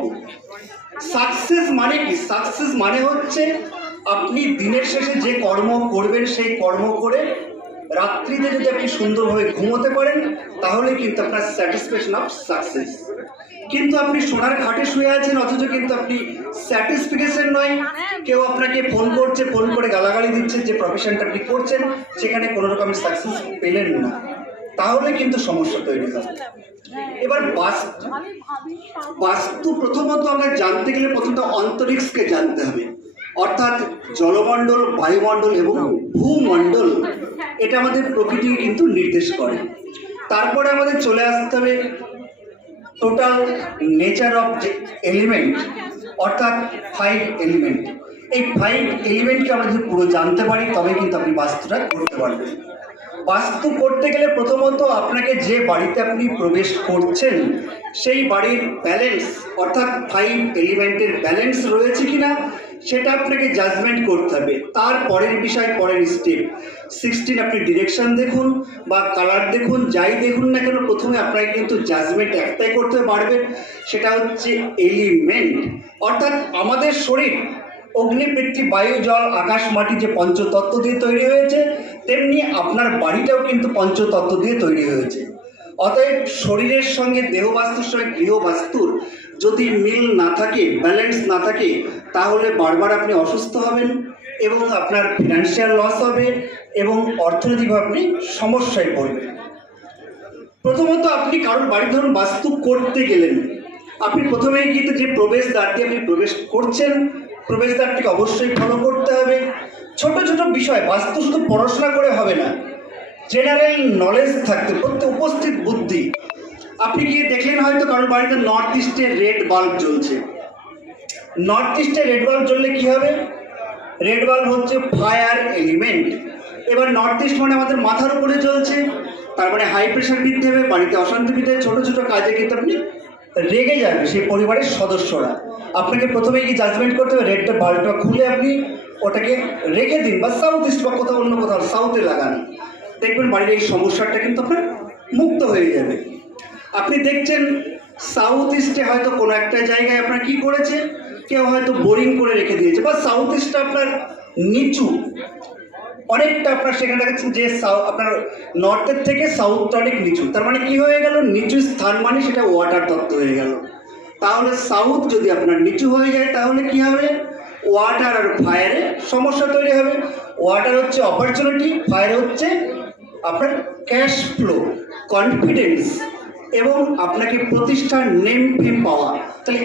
হব। সাকসেস মানে কি? সাকসেস মানে হচ্ছে আপনি দিনের শেষে যে কর্ম করবেন সেই কর্ম করে রাত্রিতে যদি আপনি সুন্দরভাবে ঘুমোতে পারেন তাহলে কিন্তু আপনার স্যাটিসফ্যাকশন অফ সাকসেস। কিন্তু আপনি সোনার খাটে শুয়ে আছেন অথচ কিন্তু আপনি স্যাটিসফিকেশন নয়, কেউ আপনাকে ফোন করছে, ফোন করে গালাগালি দিচ্ছে, যে প্রফেশনটা আপনি করছেন সেখানে কোনো রকমের সাকসেস পেলেন না, তাহলে কিন্তু সমস্যা তৈরি হবে। এবার বাস্তু প্রথমত আমরা জানতে গেলে প্রথমত অন্তরিক্ষকে জানতে হবে, অর্থাৎ জলমণ্ডল, বায়ুমণ্ডল এবং ভূমণ্ডল, এটা আমাদের প্রকৃতি কিন্তু নির্দেশ করে। তারপরে আমাদের চলে আসতে হবে টোটাল নেচার অফ যে এলিমেন্ট, অর্থাৎ 5 এলিমেন্ট। এই 5 এলিমেন্টকে আমরা যদি পুরো জানতে পারি তবে কিন্তু আপনি বাস্তুটা করতে পারবেন। বাস্তু করতে গেলে প্রথমত আপনাকে যে বাড়িতে আপনি প্রবেশ করছেন সেই বাড়ির ব্যালেন্স, অর্থাৎ 5 এলিমেন্টের ব্যালেন্স রয়েছে কিনা সেটা আপনাকে জাজমেন্ট করতে হবে। তারপরের বিষয়, পরের স্টেপ 16 আপনি ডিরেকশন দেখুন বা কালার দেখুন, যাই দেখুন না কেন প্রথমে আপনাকে কিন্তু জাজমেন্ট একটাই করতে পারবেন, সেটা হচ্ছে এলিমেন্ট। অর্থাৎ আমাদের শরীর অগ্নি, পৃথিবী, বায়ু, জল, আকাশ, মাটি যে পঞ্চতত্ত্ব দিয়ে তৈরি হয়েছে, তেমনি আপনার বাড়িটাও কিন্তু পঞ্চতত্ত্ব দিয়ে তৈরি হয়েছে। অতএব শরীরের সঙ্গে দেহবাস্তুর সঙ্গে গৃহবাস্তুর যদি মিল না থাকে, ব্যালেন্স না থাকে, তাহলে বারবার আপনি অসুস্থ হবেন এবং আপনার ফিনান্সিয়াল লস হবে এবং অর্থনৈতিকভাবে আপনি সমস্যায় পড়বেন। প্রথমত আপনি কারোর বাড়ি ধরুন বাস্তু করতে গেলেন, আপনি প্রথমেই কিন্তু যে প্রবেশদ্বার দিয়ে আপনি প্রবেশ করছেন, প্রবেশদ্বারটিকে অবশ্যই ফলো করতে হবে। ছোট ছোট বিষয়, বাস্তু শুধু পড়াশোনা করে হবে না, জেনারেল নলেজ থাকতে, প্রত্যেক উপস্থিত বুদ্ধি। আপনি গিয়ে দেখলেন হয়তো কারোর বাড়িতে নর্থ ইস্টে রেড বাল্ব জ্বলছে। নর্থ ইস্টে রেড বাল্ব জ্বললে কী হবে? রেড বাল্ব হচ্ছে ফায়ার এলিমেন্ট। এবার নর্থ ইস্ট মানে আমাদের মাথার উপরে জ্বলছে, তার মানে হাই প্রেশার বৃদ্ধি হবে, বাড়িতে অশান্তি বৃদ্ধি হবে, ছোটো ছোটো কাজে কিন্তু আপনি রেগে যাবে সেই পরিবারের সদস্যরা। আপনাকে প্রথমেই কি জাজমেন্ট করতে হবে, রেড বাল্বটা খুলে আপনি ওটাকে রেখে দিন বা সাউথ ইস্ট বা কোথাও অন্য কোথাও সাউথে লাগান, দেখবেন বাড়ির এই সমস্যাটা কিন্তু আপনার মুক্ত হয়ে যাবে। আপনি দেখছেন সাউথ ইস্টে হয়তো কোনো একটা জায়গায় আপনার কি করেছে, কেউ হয়তো বোরিং করে রেখে দিয়েছে, বা সাউথ ইস্টটা আপনার নিচু অনেকটা, আপনার সেখানে দেখছেন যে আপনার নর্থের থেকে সাউথটা অনেক নিচু, তার মানে কি হয়ে গেল, নিচু স্থান মানে সেটা ওয়াটার তত্ত্ব হয়ে গেল। তাহলে সাউথ যদি আপনার নিচু হয়ে যায় তাহলে কি হবে, ওয়াটার আর ফায়ারে সমস্যা তৈরি হবে। ওয়াটার হচ্ছে অপরচুনিটি, ফায়ার হচ্ছে আপনার ক্যাশ ফ্লো, কনফিডেন্স এবং আপনাকে প্রতিষ্ঠার নেম ফেম পাওয়া। তাহলে